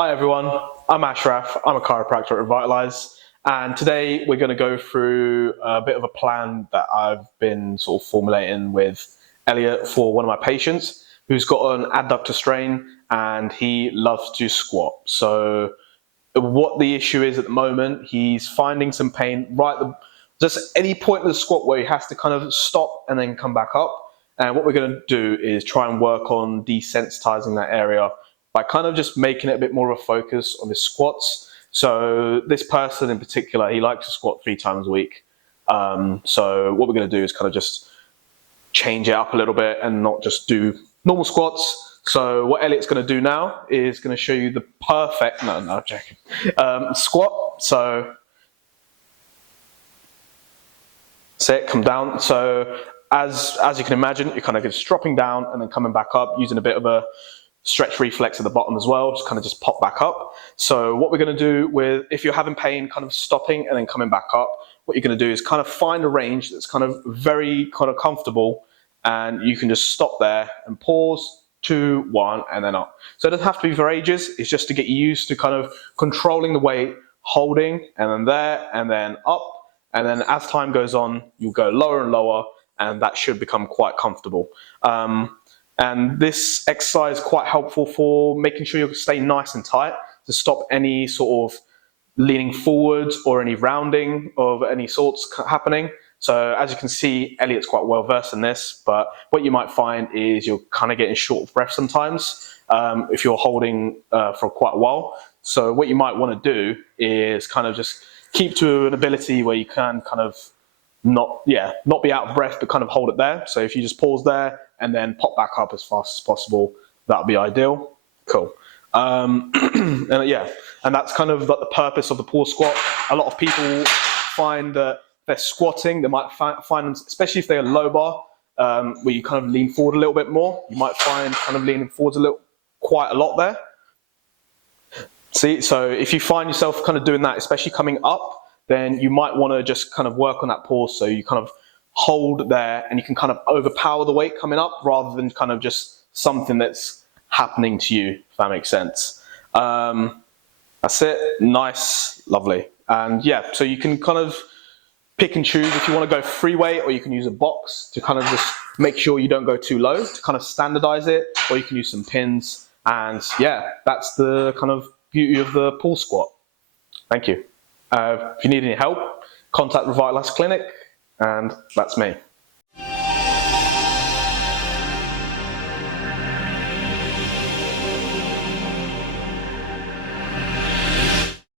Hi everyone, I'm Ashraf. I'm a chiropractor at Revitalize, and today we're going to go through a bit of a plan that I've been sort of formulating with Elliot for one of my patients who's got an adductor strain and he loves to squat. So what the issue is at the moment, he's finding some pain just any point in the squat where he has to kind of stop and then come back up. And what we're going to do is try and work on desensitizing that area by kind of just making it a bit more of a focus on his squats. So this person in particular, he likes to squat 3 times a week. So what we're going to do is kind of just change it up a little bit and not just do normal squats. So what Elliot's going to do now is going to show you the perfect, no, I'm joking, squat. So sit, come down. So as you can imagine, you're kind of just dropping down and then coming back up using a bit of a stretch reflex at the bottom as well, just kind of just pop back up. So what we're going to do with, if you're having pain, kind of stopping and then coming back up, what you're going to do is kind of find a range that's kind of very kind of comfortable, and you can just stop there and pause, 2, 1, and then up. So it doesn't have to be for ages, it's just to get you used to kind of controlling the weight, holding, and then there, and then up, and then as time goes on, you'll go lower and lower, and that should become quite comfortable. And this exercise is quite helpful for making sure you stay nice and tight to stop any sort of leaning forwards or any rounding of any sorts happening. So as you can see, Elliot's quite well versed in this, but what you might find is you're kind of getting short of breath sometimes if you're holding for quite a while. So what you might want to do is kind of just keep to an ability where you can kind of not be out of breath, but kind of hold it there. So if you just pause there and then pop back up as fast as possible, that would be ideal. Cool. And that's kind of like the purpose of the pause squat. A lot of people find that they're squatting, they might find them, especially if they're low bar, where you kind of lean forward a little bit more, you might find kind of leaning forwards quite a lot there. See, so if you find yourself kind of doing that, especially coming up, then you might want to just kind of work on that pause, so you kind of hold there and you can kind of overpower the weight coming up rather than kind of just something that's happening to you, if that makes sense. That's it. Nice, lovely. And yeah, so you can kind of pick and choose if you want to go free weight, or you can use a box to kind of just make sure you don't go too low to kind of standardize it, or you can use some pins. And yeah, that's the kind of beauty of the pull squat. Thank you. If you need any help, contact Revitalize Clinic, and that's me.